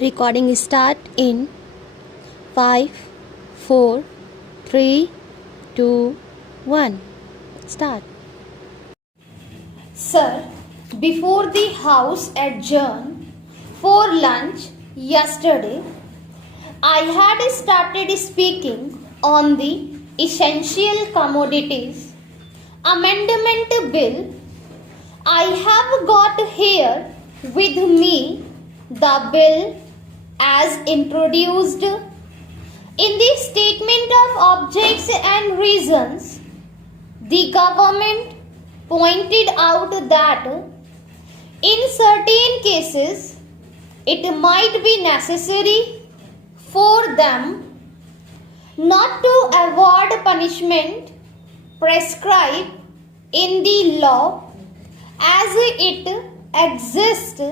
Recording start in 5, 4, 3, 2, 1. Start. Sir, before the House adjourned for lunch yesterday, I had started speaking on the Essential Commodities Amendment Bill. I have got here with me the bill as introduced. In the Statement of Objects and Reasons, the government pointed out that in certain cases it might be necessary for them not to award punishment prescribed in the law as it exists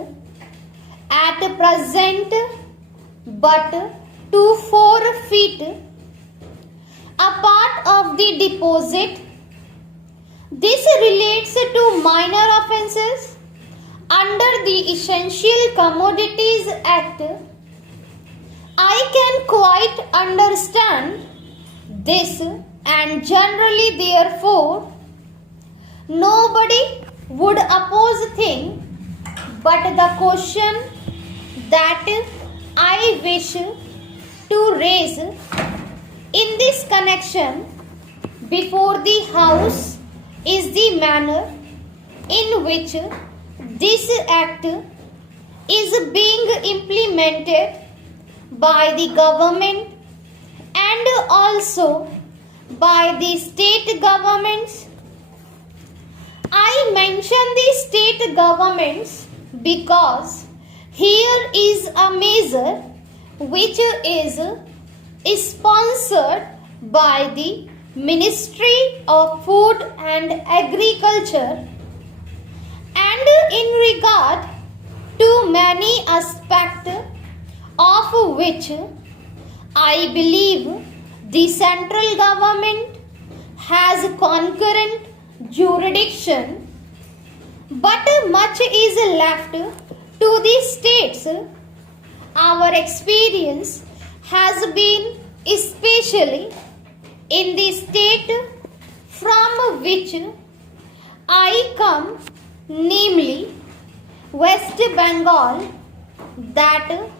at present, but to forfeit a part of the deposit. This relates to minor offences under the Essential Commodities Act. I can quite understand this, and generally therefore nobody would oppose thing, but the question that I wish to raise in this connection before the House is the manner in which this act is being implemented by the government and also by the state governments. I mention the state governments because here is a measure which is sponsored by the Ministry of Food and Agriculture, and in regard to many aspects of which I believe the central government has concurrent jurisdiction, but much is left to the states. Our experience has been especially in the state from which I come, namely West Bengal, that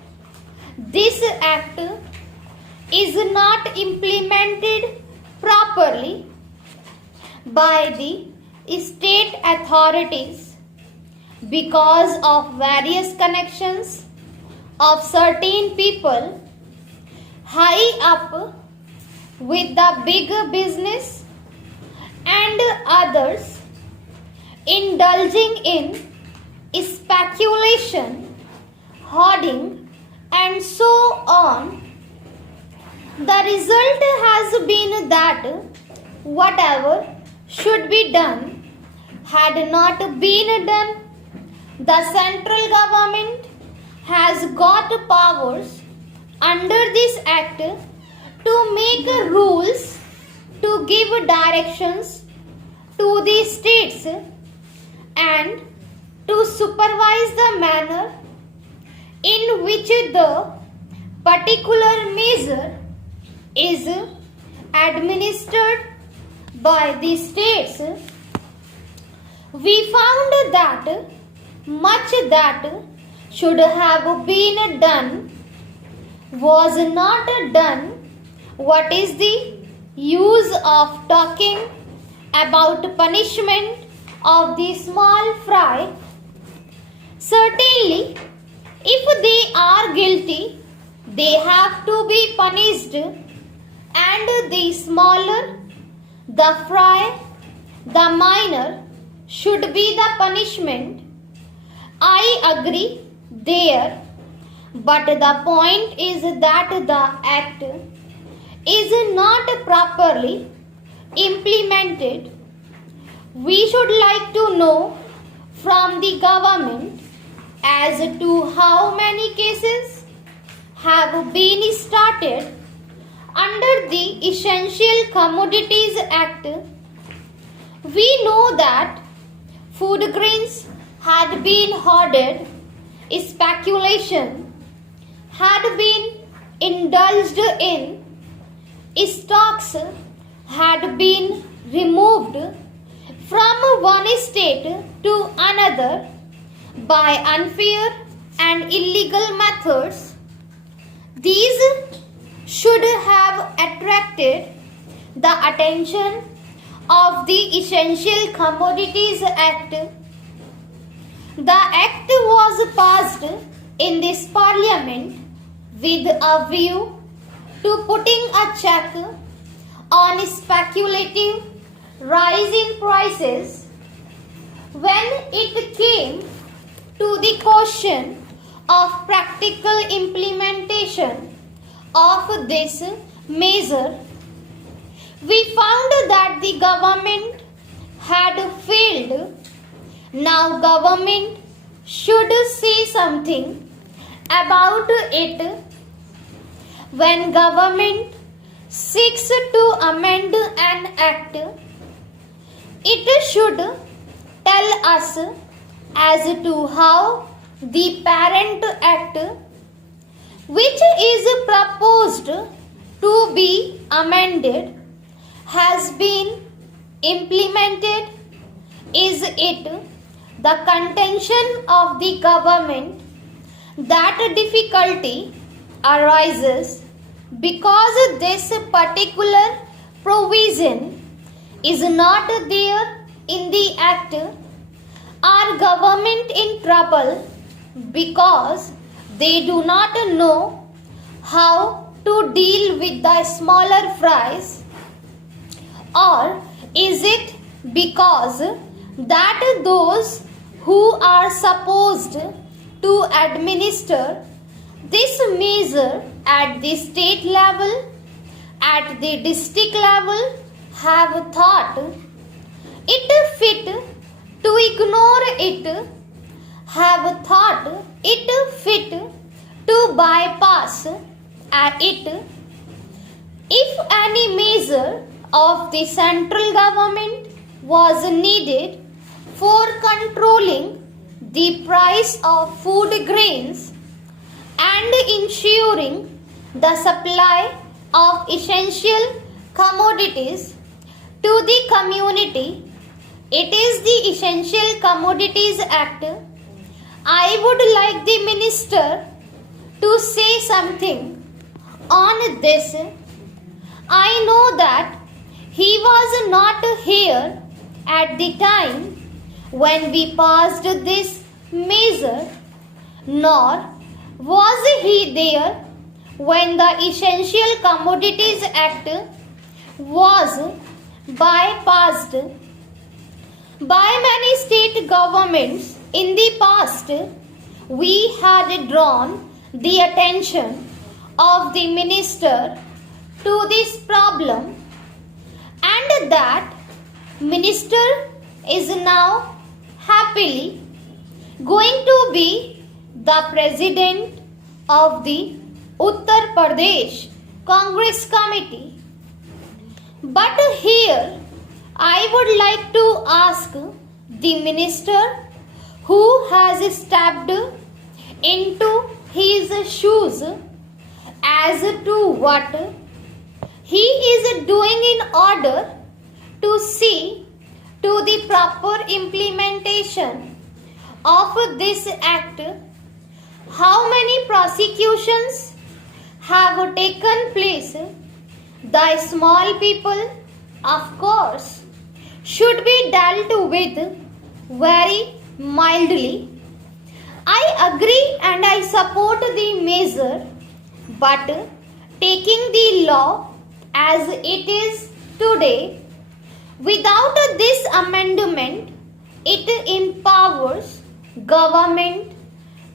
this act is not implemented properly by the state authorities because of various connections of certain people high up with the big business and others indulging in speculation, hoarding, and so on. The result has been that whatever should be done had not been done. The central government has got powers under this act to make rules, to give directions to the states, and to supervise the manner in which the particular measure is administered by the states. We found that much that should have been done was not done. What is the use of talking about punishment of the small fry? Certainly, if they are guilty, they have to be punished, and the smaller the fry, the minor should be the punishment. I agree there, but the point is that the act is not properly implemented. We should like to know from the government as to how many cases have been started under the Essential Commodities Act. We know that food grains had been hoarded, speculation had been indulged in, stocks had been removed from one state to another by unfair and illegal methods, these should have attracted the attention of the Essential Commodities Act. The act was passed in this parliament with a view to putting a check on speculative rise in prices. When it came to the question of practical implementation of this measure, we found that the government had failed. Now government should say something about it. When government seeks to amend an act, it should tell us as to how the parent act, which is proposed to be amended, has been implemented. Is it the contention of the government that difficulty arises because this particular provision is not there in the act? Are government in trouble because they do not know how to deal with the smaller fries? Or is it because that those who are supposed to administer this measure at the state level, at the district level, have thought it fit to ignore it, have thought it fit to bypass it? If any measure of the central government was needed for controlling the price of food grains and ensuring the supply of essential commodities to the community, it is the Essential Commodities Act. I would like the minister to say something on this. I know that he was not here at the time when we passed this measure, nor was he there when the Essential Commodities Act was bypassed. By many state governments in the past, we had drawn the attention of the minister to this problem, and that minister is now happily going to be the president of the Uttar Pradesh Congress Committee. But here I would like to ask the minister who has stepped into his shoes as to what he is doing in order to see to the proper implementation of this act. How many prosecutions have taken place? The small people, of course, should be dealt with very mildly. I agree and I support the measure, but taking the law as it is today, without this amendment, it empowers government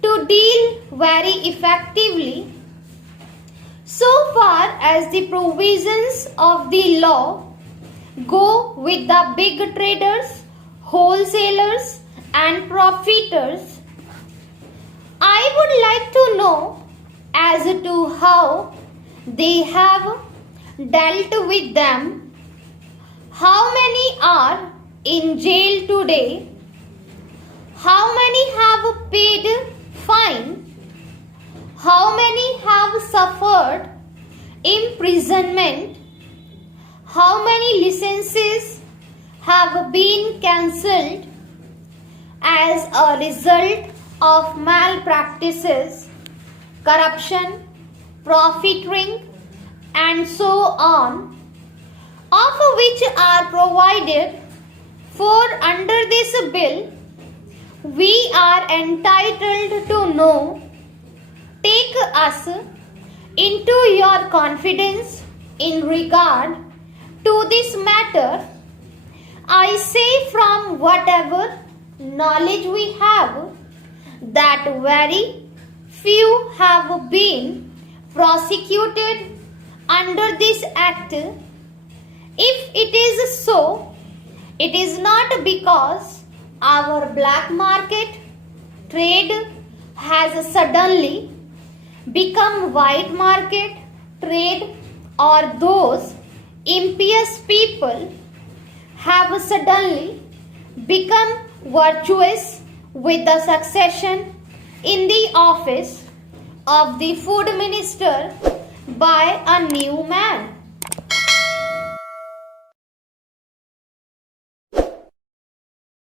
to deal very effectively. So far as the provisions of the law go with the big traders, wholesalers and profiteers, I would like to know as to how they have dealt with them. How many are in jail today? How many have paid fine? How many suffered imprisonment? How many licenses have been cancelled as a result of malpractices, corruption, profiteering, and so on, of which are provided for under this bill? We are entitled to know. Take us into your confidence in regard to this matter. I say from whatever knowledge we have that very few have been prosecuted under this act. If it is so, it is not because our black market trade has suddenly become white market trade, or those impious people have suddenly become virtuous with the succession in the office of the food minister by a new man.